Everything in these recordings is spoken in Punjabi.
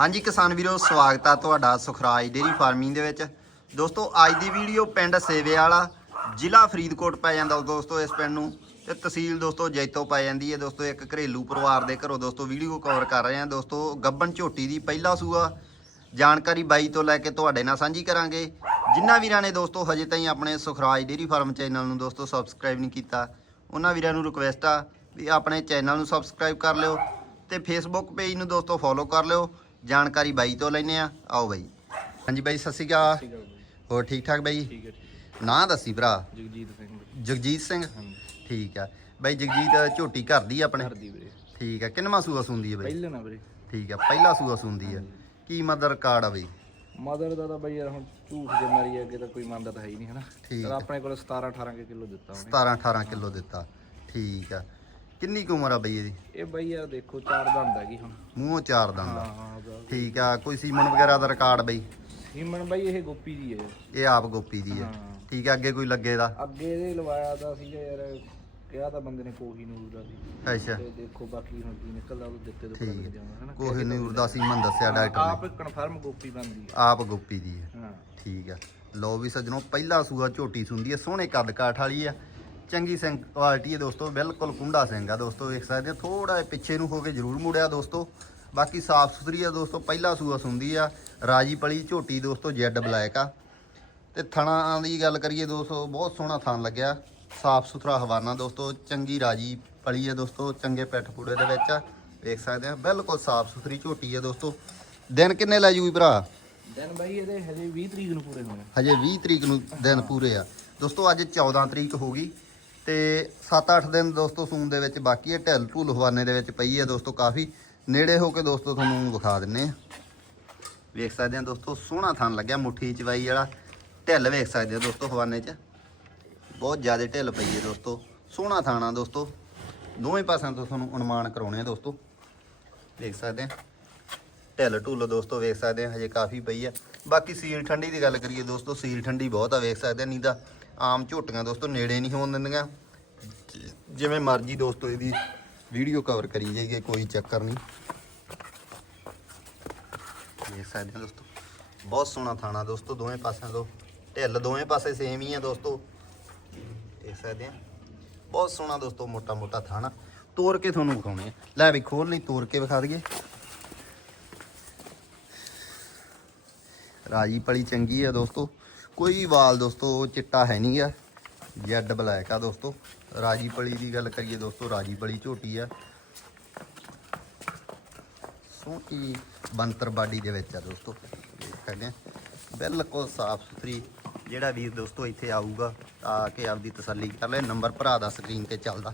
ਹਾਂਜੀ ਕਿਸਾਨ ਵੀਰੋ, ਸਵਾਗਤ ਆ ਤੁਹਾਡਾ ਸੁਖਰਾਜ ਡੇਰੀ ਫਾਰਮਿੰਗ ਦੇ ਵਿੱਚ। ਦੋਸਤੋ, ਅੱਜ ਦੀ ਵੀਡੀਓ ਪਿੰਡ ਸੇਵੇ ਵਾਲਾ, ਜ਼ਿਲ੍ਹਾ ਫਰੀਦਕੋਟ ਪੈ ਜਾਂਦਾ ਦੋਸਤੋ ਇਸ ਪਿੰਡ ਨੂੰ। ਤੇ ਤਹਿਸੀਲ ਦੋਸਤੋ ਜੈਤੋ ਪੈ ਜਾਂਦੀ ਹੈ ਦੋਸਤੋ, ਇੱਕ ਘਰੇਲੂ ਪਰਿਵਾਰ ਦੇ ਘਰੋਂ ਦੋਸਤੋ ਵੀਡੀਓ ਕਵਰ ਕਰ ਰਹੇ ਹਾਂ। ਦੋਸਤੋ ਗੱਬਨ ਝੋਟੀ ਦੀ ਪਹਿਲਾ ਸੂਆ। ਜਾਣਕਾਰੀ ਬਾਈ ਤੋਂ ਲੈ ਕੇ ਤੁਹਾਡੇ ਨਾਲ ਸਾਂਝੀ ਕਰਾਂਗੇ। ਜਿਨ੍ਹਾਂ ਵੀਰਾਂ ਨੇ ਦੋਸਤੋ ਹਜੇ ਤਾਈਂ ਆਪਣੇ ਸੁਖਰਾਜ ਡੇਰੀ ਫਾਰਮ ਚੈਨਲ ਨੂੰ ਦੋਸਤੋ ਸਬਸਕ੍ਰਾਈਬ ਨਹੀਂ ਕੀਤਾ, ਉਹਨਾਂ ਵੀਰਾਂ ਨੂੰ ਰਿਕੁਐਸਟ ਆ ਵੀ ਆਪਣੇ ਚੈਨਲ ਨੂੰ ਸਬਸਕ੍ਰਾਈਬ ਕਰ ਲਿਓ ਤੇ ਫੇਸਬੁੱਕ ਪੇਜ ਨੂੰ ਦੋਸਤੋ ਫੋਲੋ ਕਰ ਲਿਓ। ਜਾਣਕਾਰੀ ਬਾਈ ਤੋਂ ਲੈਨੇ ਆ। ਆਓ ਬਾਈ। ਹਾਂਜੀ ਬਾਈ ਸਤਿ ਸ਼੍ਰੀ ਅਕਾਲ। ਹੋਰ ਠੀਕ ਠਾਕ ਬਾਈ? ਠੀਕ ਹੈ ਠੀਕ ਨਾਂ ਦੱਸੀ ਭਰਾ। ਜਗਜੀਤ ਸਿੰਘ। ਜਗਜੀਤ ਠੀਕ ਆ। ਬਾਈ ਜਗਜੀਤ ਝੋਟੀ ਘਰ ਦੀ ਆਪਣੇ? ਵੀਰੇ। ਠੀਕ ਆ। ਕਿੰਨਵਾਂ ਸੂਆ ਸੁੰਦੀ ਹੈ ਬਾਈ? ਪਹਿਲੇ ਨਾ ਵੀਰੇ। ਠੀਕ ਆ। ਪਹਿਲਾ ਸੂਆ ਸੁੰਦੀ ਆ। ਕੀ ਮਦਰ ਕਾਰਡ ਆ ਬਾਈ? ਮਦਰ ਦਾ ਤਾਂ ਬਾਈ ਯਾਰ ਹੁਣ ਝੂਠ ਜੇ ਮਾਰੀ ਅੱਗੇ ਤਾਂ ਕੋਈ ਮੰਨਦਾ ਤਾਂ ਹੈ ਹੀ ਨਹੀਂ ਹਨਾ? ਠੀਕ ਆ। ਆਪਣੇ ਕੋਲ 17 18 ਕਿਲੋ ਦਿੱਤਾ ਉਹਨੇ। 17 18 ਕਿਲੋ ਦਿੱਤਾ। ਠੀਕ ਆ। ਕਿੰਨੀ ਕੁ ਉਮਰ ਆ ਬਈ ਇਹਦੀ? ਇਹ ਬਾਈ ਯਾਰ ਦੇਖੋ ਚਾਰ ਦੰਦ ਹੈਗੀ ਹੁਣ। ਮੂੰਹੋਂ ਚਾਰ ਦੰਦ ਹਾਂ ਆ ਹਾਂ। ਠੀਕ ਆ ਕੋਈ ਸੀਮਨ ਵਗੈਰਾ ਦਾ ਰਿਕਾਰਡ ਬਈ? ਸੀਮਨ ਬਾਈ ਇਹ ਗੋਪੀ ਦੀ ਹੈ ਇਹ ਆਪ ਗੋਪੀ ਦੀ ਆ। ਹਾਂ। ਠੀਕ ਆ ਅੱਗੇ ਕੋਈ ਲੱਗੇ ਦਾ? ਅੱਗੇ ਇਹਦੇ ਲਵਾਇਆ ਤਾਂ ਸੀਗਾ ਯਾਰ ਕਿਹਾ ਤਾਂ ਬੰਦੇ ਨੇ ਕੋਹੀ ਨੂਰ ਦਾ ਸੀ। ਅੱਛਾ। ਤੇ ਦੇਖੋ ਬਾਕੀ ਹੁਣ ਕੀ ਨਿਕਲਦਾ ਉਹ ਦਿੱਤੇ ਤੋਂ ਪਤਾ ਲੱਗ। ਜਾਣਾ ਹਨਾ। ਕੋਹੀ ਨੂਰ ਦਾ ਸੀਮਨ ਦੱਸਿਆ ਡਾਕਟਰ ਆਪ ਨੇ ਕਨਫਰਮ ਗੋਪੀ ਬੰਦੀ ਆਪ ਗੋਪੀ ਦੀ ਆ। ਹਾਂ। ਠੀਕ ਆ। ਲੋ ਵੀ ਸੱਜਣੋ ਪਹਿਲਾ ਸੂਆ ਝੋਟੀ ਸੁੰਦੀ ਆ ਸੋਹਣੇ ਕੱਦ ਕਾਠ ਵਾਲੀ ਆ। ਚੰਗੀ ਸਿੰਘ ਕੁਆਲਿਟੀ ਹੈ ਦੋਸਤੋ ਬਿਲਕੁਲ ਕੁੰਡਾ ਸਿੰਘ ਆ ਦੋਸਤੋ ਵੇਖ ਸਕਦੇ ਆ ਥੋੜਾ ਜਿਹਾ ਪਿੱਛੇ ਨੂੰ ਹੋ ਕੇ ਜ਼ਰੂਰ ਮੁੜਿਆ ਦੋਸਤੋ। ਬਾਕੀ ਸਾਫ਼ ਸੁਥਰੀ ਆ ਦੋਸਤੋ ਪਹਿਲਾ ਸੂਆ ਸੁੰਦੀ ਆ ਰਾਜੀ ਪਲੀ ਝੋਟੀ ਦੋਸਤੋ ਜੈਡ ਬਲੈਕ ਆ। ਤੇ ਥਣਾ ਦੀ ਗੱਲ ਕਰੀਏ ਦੋਸਤੋ ਬਹੁਤ ਸੋਹਣਾ ਥਣ ਲੱਗਿਆ ਸਾਫ਼ ਸੁਥਰਾ ਹਵਾਨਾ ਦੋਸਤੋ ਚੰਗੀ ਰਾਜੀ ਪਲੀ ਆ ਦੋਸਤੋ ਚੰਗੇ ਪੈਠ ਪੂੜੇ ਦੇ ਵਿੱਚ ਆ ਵੇਖ ਸਕਦੇ ਆ ਬਿਲਕੁਲ ਸਾਫ਼ ਸੁਥਰੀ ਝੋਟੀ ਆ ਦੋਸਤੋ। ਦਿਨ ਕਿੰਨੇ ਲੈ ਜੂਗੀ ਭਰਾ? ਦਿਨ ਬਾਈ ਇਹਦੇ ਹਜੇ 20 ਤਰੀਕ ਨੂੰ ਪੂਰੇ ਹੋਣੇ। ਹਜੇ 20 ਤਰੀਕ ਨੂੰ ਦਿਨ ਪੂਰੇ ਆ। ਦੋਸਤੋ ਅੱਜ 14 ਤਰੀਕ ਹੋ ਗਈ ਤੇ 7-8 ਦਿਨ ਦੋਸਤੋ ਸੂਨ ਦੇ ਵਿੱਚ ਬਾਕੀ ਹੈ। ਢਿੱਲ ਢੂਲ ਹਵਾਨੇ ਦੇ ਵਿੱਚ ਪਈ ਹੈ ਦੋਸਤੋ ਕਾਫੀ। ਨੇੜੇ ਹੋ ਕੇ ਦੋਸਤੋ ਤੁਹਾਨੂੰ ਵਿਖਾ ਦਿੰਨੇ ਆ। ਵੇਖ ਸਕਦੇ ਆ ਦੋਸਤੋ, ਸੋਹਣਾ ਥਣ ਲੱਗਿਆ ਮੁੱਠੀ ਚਵਾਈ ਵਾਲਾ। ਢਿੱਲ ਵੇਖ ਸਕਦੇ ਆ ਦੋਸਤੋ ਹਵਾਨੇ 'ਚ। ਬਹੁਤ ਜ਼ਿਆਦਾ ਢਿੱਲ ਪਈ ਹੈ ਦੋਸਤੋ। ਸੋਹਣਾ ਥਾਣਾ ਦੋਸਤੋ। ਦੋਵੇਂ ਪਾਸਿਆਂ ਤੋਂ ਤੁਹਾਨੂੰ ਅਨੁਮਾਨ ਕਰਾਉਣੇ ਆ ਦੋਸਤੋ। ਦੇਖ ਸਕਦੇ ਆ। ਢਿੱਲ ਢੁੱਲ ਦੋਸਤੋ ਵੇਖ ਸਕਦੇ ਆ, ਹਜੇ ਕਾਫੀ ਪਈ ਆ ਬਾਕੀ ਸੀਲ ਠੰਡੀ ਦੀ ਗੱਲ ਕਰੀਏ ਦੋਸਤੋ, ਸੀਲ ਠੰਡੀ ਬਹੁਤ ਆ, ਵੇਖ ਸਕਦੇ ਆ। ਨਹੀਂ ਤਾਂ ਆਮ ਝੋਟੀਆਂ ਦੋਸਤੋ ਨੇੜੇ ਨਹੀਂ ਹੋਣ ਦਿੰਦੀਆਂ। ਜਿਵੇਂ ਮਰਜ਼ੀ ਦੋਸਤੋ, ਇਹਦੀ ਵੀਡੀਓ ਕਵਰ ਕਰੀ ਜਾਈਏ, ਕੋਈ ਚੱਕਰ ਨਹੀਂ। ਦੇਖ ਸਕਦੇ ਆ ਦੋਸਤੋ, ਬਹੁਤ ਸੋਹਣਾ ਥਾਣਾ ਦੋਸਤੋ, ਦੋਵੇਂ ਪਾਸਿਆਂ ਤੋਂ। ਢਿੱਲ ਦੋਵੇਂ ਪਾਸੇ ਸੇਮ ਹੀ ਆ ਦੋਸਤੋ। ਦੇਖ ਸਕਦੇ ਆ। ਬਹੁਤ ਸੋਹਣਾ ਦੋਸਤੋ ਮੋਟਾ ਮੋਟਾ ਥਾਣਾ। ਤੋੜ ਕੇ ਤੁਹਾਨੂੰ ਵਿਖਾਉਣੇ ਆ। ਲੈ ਵੀ ਖੋਲ ਲਈ ਤੋੜ ਕੇ ਵਿਖਾ ਦਈਏ। ਰਾਜੀ ਪਲੀ ਚੰਗੀ ਆ ਦੋਸਤੋ। ਕੋਈ ਵਾਲ ਦੋਸਤੋ ਚਿੱਟਾ ਹੈ ਨਹੀਂ ਆ ਜੈਡ ਬਲੈਕ ਆ ਦੋਸਤੋ। ਰਾਜੀ ਪਲੀ ਦੀ ਗੱਲ ਕਰੀਏ ਦੋਸਤੋ ਰਾਜੀ ਪਲੀ ਝੋਟੀ ਆ। ਸੋਹਣੀ ਬੰਤਰ ਬਾਡੀ ਦੇ ਵਿੱਚ ਆ ਦੋਸਤੋ। ਦੇਖ ਸਕਦੇ ਆ। ਬਿਲਕੁਲ ਸਾਫ਼ ਸੁਥਰੀ ਜਿਹੜਾ ਵੀਰ ਦੋਸਤੋ ਇੱਥੇ ਆਊਗਾ, ਆ ਕੇ ਆਪਦੀ ਤਸੱਲੀ ਕਰ ਲੈ। ਨੰਬਰ ਭਰਾ ਦਾ ਸਕਰੀਨ ਤੇ ਚੱਲਦਾ।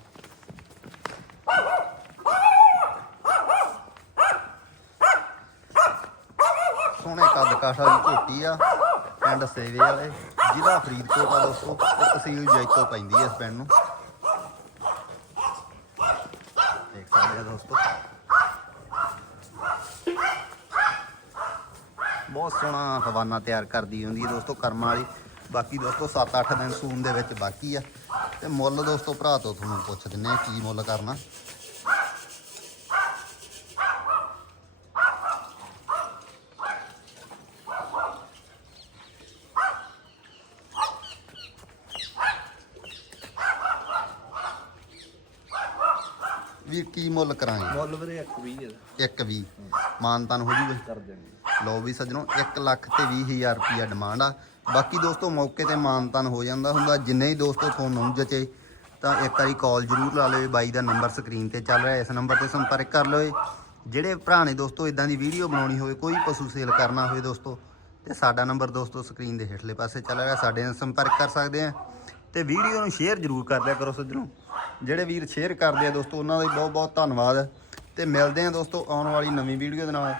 ਸੋਹਣੇ ਕੱਦ ਕਾਠ ਵਾਲੀ ਝੋਟੀ ਆ, ਪਿੰਡ ਸੇਵੇ ਵਾਲੇ। ਜ਼ਿਲ੍ਹਾ ਫਰੀਦਕੋਟ ਆ ਦੋਸਤੋ। ਤਹਿਸੀਲ ਜੈਤੋ ਪੈਂਦੀ ਹੈ ਇਸ ਪਿੰਡ ਨੂੰ। ਦੇਖ ਸਕਦੇ ਆ ਦੋਸਤੋ ਬਹੁਤ ਸੋਹਣਾ ਹਵਾਨਾ ਤਿਆਰ ਕਰਦੀ ਹੁੰਦੀ ਹੈ ਦੋਸਤੋ, ਕਰਮਾਂ ਵਾਲੀ। ਬਾਕੀ ਦੋਸਤੋ 7-8 ਦਿਨ ਸੂਨ ਦੇ ਵਿੱਚ ਬਾਕੀ ਆ। ਤੇ ਮੁੱਲ ਦੋਸਤੋ, ਭਰਾ ਤੋਂ ਤੁਹਾਨੂੰ ਪੁੱਛ ਦਿੰਨੇ ਕੀ ਮੁੱਲ ਕਰਨਾ। ਵੀਰ ਕੀ ਮੁੱਲ ਕਰਾਂਗੇ? ਮੁੱਲ ਵੀਰੇ 120 ਦਾ ਇੱਕ ਵੀ ਮਾਨਤਨ ਹੋ ਜੂਗਾ। ਕਰ ਦੇਣਗੇ ਲਓ ਵੀ ਸੱਜਣੋ 1 ਲੱਖ ਤੇ 20000 ਰੁਪਿਆ ਡਿਮਾਂਡ ਆ। ਬਾਕੀ ਦੋਸਤੋ ਮੌਕੇ ਤੇ ਮਾਨਤਨ ਹੋ ਜਾਂਦਾ ਹੁੰਦਾ। ਜਿੰਨੇ ਹੀ ਦੋਸਤੋ ਤੁਹਾਨੂੰ ਜਚੇ ਤਾਂ ਇੱਕ ਵਾਰੀ ਕਾਲ ਜ਼ਰੂਰ ਲਾ ਲਿਓ ਬਾਈ ਦਾ ਨੰਬਰ ਸਕਰੀਨ ਤੇ ਚੱਲ ਰਿਹਾ। ਇਸ ਨੰਬਰ ਤੇ ਸੰਪਰਕ ਕਰ ਲਿਓ ਜਿਹੜੇ ਭਰਾ ਨੇ ਦੋਸਤੋ ਇਦਾਂ ਦੀ ਵੀਡੀਓ ਬਣਾਉਣੀ ਹੋਵੇ ਕੋਈ ਪਸ਼ੂ ਸੇਲ ਕਰਨਾ ਹੋਵੇ ਦੋਸਤੋ ਤੇ ਸਾਡਾ ਨੰਬਰ ਦੋਸਤੋ ਸਕਰੀਨ ਦੇ ਹੇਠਲੇ ਪਾਸੇ ਚੱਲ ਰਿਹਾ। ਸਾਡੇ ਨਾਲ ਸੰਪਰਕ ਕਰ ਸਕਦੇ ਆ। ਤੇ ਵੀਡੀਓ ਨੂੰ ਸ਼ੇਅਰ ਜ਼ਰੂਰ ਕਰ ਦਿਆ ਕਰੋ ਸੱਜਣੋ। ਜਿਹੜੇ ਵੀਰ ਸ਼ੇਅਰ ਕਰਦੇ ਆ ਦੋਸਤੋ, ਉਹਨਾਂ ਦਾ ਵੀ ਬਹੁਤ ਬਹੁਤ ਧੰਨਵਾਦ। ਤੇ ਮਿਲਦੇ ਆ ਦੋਸਤੋ ਆਉਣ ਵਾਲੀ ਨਵੀਂ ਵੀਡੀਓ ਦੇ ਨਾਲ।